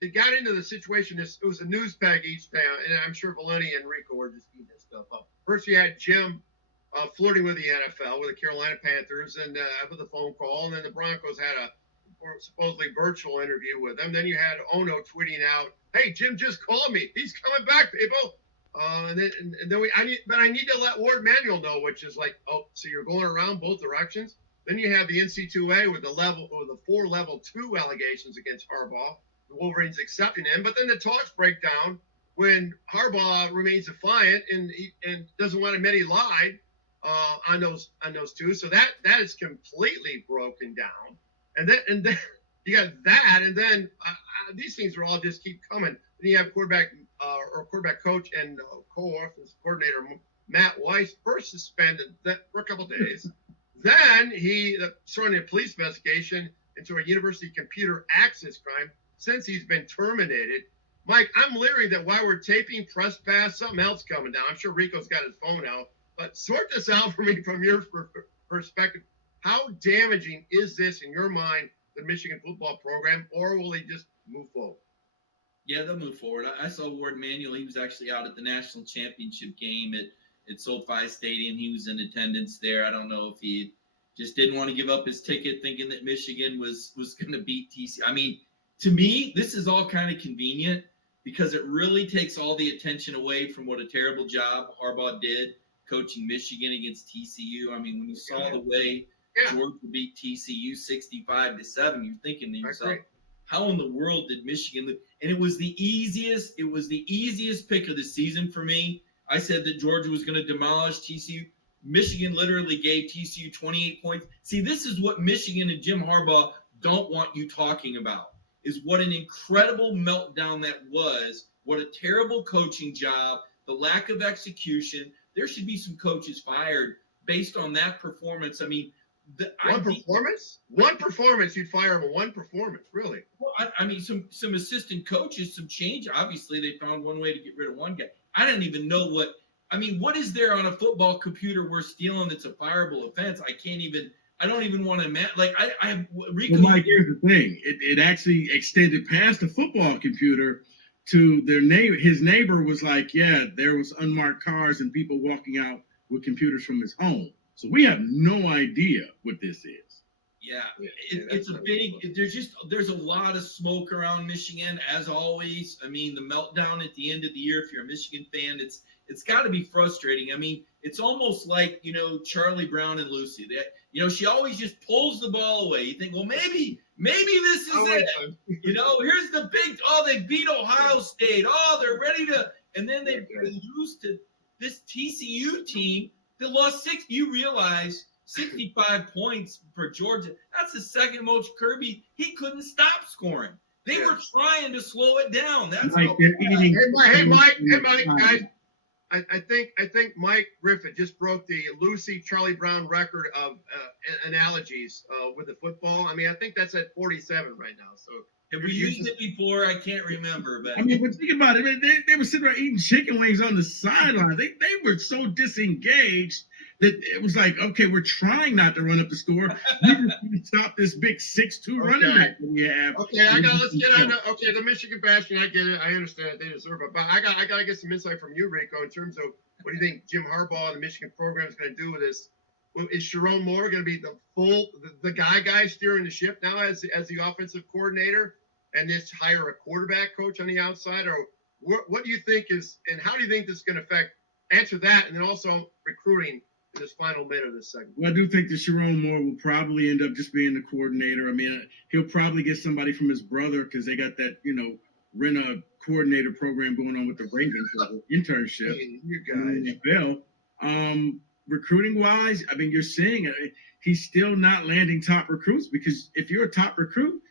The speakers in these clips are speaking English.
it got into the situation. It was a news peg each day, and I'm sure Valenti and Rico were just eating this stuff up. First, you had Jim flirting with the NFL, with the Carolina Panthers, and with a phone call, and then the Broncos had a supposedly virtual interview with him. Then you had Ono tweeting out, "Hey, Jim just called me. He's coming back, people." I need to let Ward Manuel know, which is like, oh, so you're going around both directions. Then you have the NC2A with the 4 level 2 allegations against Harbaugh. The Wolverines accepting him, but then the talks break down when Harbaugh remains defiant and doesn't want to admit he lied on those two. So that is completely broken down. And then you got that, and then these things will all just keep coming. Then you have quarterback coach and co-offensive coordinator Matt Weiss first suspended for a couple of days. Then surrounding a police investigation into a university computer access crime. Since he's been terminated, Mike, I'm leery that while we're taping press pass, something else coming down. I'm sure Rico's got his phone out, but sort this out for me from your perspective. How damaging is this in your mind, the Michigan football program, or will he just move forward? Yeah, they'll move forward. I saw Ward Manuel. He was actually out at the national championship game at SoFi Stadium. He was in attendance there. I don't know if he just didn't want to give up his ticket, thinking that Michigan was going to beat TCU. I mean, to me, this is all kind of convenient because it really takes all the attention away from what a terrible job Harbaugh did coaching Michigan against TCU. I mean, when you saw the way Georgia beat TCU 65-7, you're thinking to yourself, how in the world did Michigan lose? And it was the easiest pick of the season for me. I said that Georgia was going to demolish TCU. Michigan literally gave TCU 28 points. See, this is what Michigan and Jim Harbaugh don't want you talking about, is what an incredible meltdown that was, what a terrible coaching job, the lack of execution. There should be some coaches fired based on that performance. I mean, One performance, you'd fire him. One performance, really? Well, I mean, some assistant coaches, some change. Obviously, they found one way to get rid of one guy. I don't even know what. I mean, what is there on a football computer we're stealing that's a fireable offense? I don't even want to imagine. Like, I have Rico. Well, Mike, here's the thing. It actually extended past the football computer to their neighbor. His neighbor was like, yeah, there was unmarked cars and people walking out with computers from his home. So we have no idea what this is. Yeah, it's a big. There's a lot of smoke around Michigan, as always. I mean, the meltdown at the end of the year. If you're a Michigan fan, it's got to be frustrating. I mean, it's almost like, Charlie Brown and Lucy. That she always just pulls the ball away. You think, well, maybe this is it. Here's the big. Oh, they beat Ohio State. Oh, they're ready to. And then they lose to this TCU team that lost 6. You realize 65 points for Georgia. That's the second most. Kirby, he couldn't stop scoring. They were trying to slow it down. That's Mike, hey, Mike, guys. I think Mike Griffith just broke the Lucy Charlie Brown record of analogies with the football. I mean, I think that's at 47 right now. So have we used it before? I can't remember. But I mean, but think about it. They were sitting there eating chicken wings on the sideline. They were so disengaged that it was like, okay, we're trying not to run up the score. We just need to stop this big 6'2" running back that we have. Okay, let's get on the Michigan bastion. I get it. I understand it. They deserve it. But I got to get some insight from you, Rico, in terms of what do you think Jim Harbaugh and the Michigan program is going to do with this? Is Sharon Moore going to be the guy steering the ship now as the offensive coordinator, and just hire a quarterback coach on the outside? Or what do you think and how do you think this is going to answer that, and then also recruiting in this final minute of this segment? Well, I do think that Sharon Moore will probably end up just being the coordinator. I mean, he'll probably get somebody from his brother because they got that, rent a coordinator program going on with the Ravens for the internship. Hey, you guys. NFL. Recruiting wise, I mean, you're seeing it. He's still not landing top recruits because if you're a top recruit,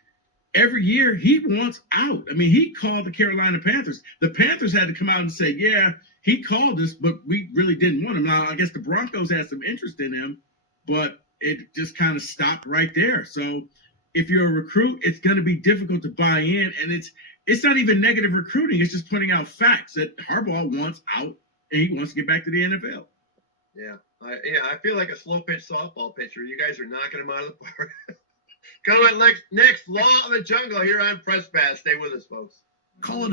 every year he wants out. I mean, he called the Carolina Panthers. The Panthers had to come out and say, yeah, he called us, but we really didn't want him. Now, I guess the Broncos had some interest in him, but it just kind of stopped right there. So if you're a recruit, it's going to be difficult to buy in. And it's not even negative recruiting. It's just pointing out facts that Harbaugh wants out and he wants to get back to the NFL. Yeah. I feel like a slow pitch softball pitcher. You guys are knocking him out of the park. Coming next, Law of the Jungle here on Press Pass. Stay with us, folks. Call it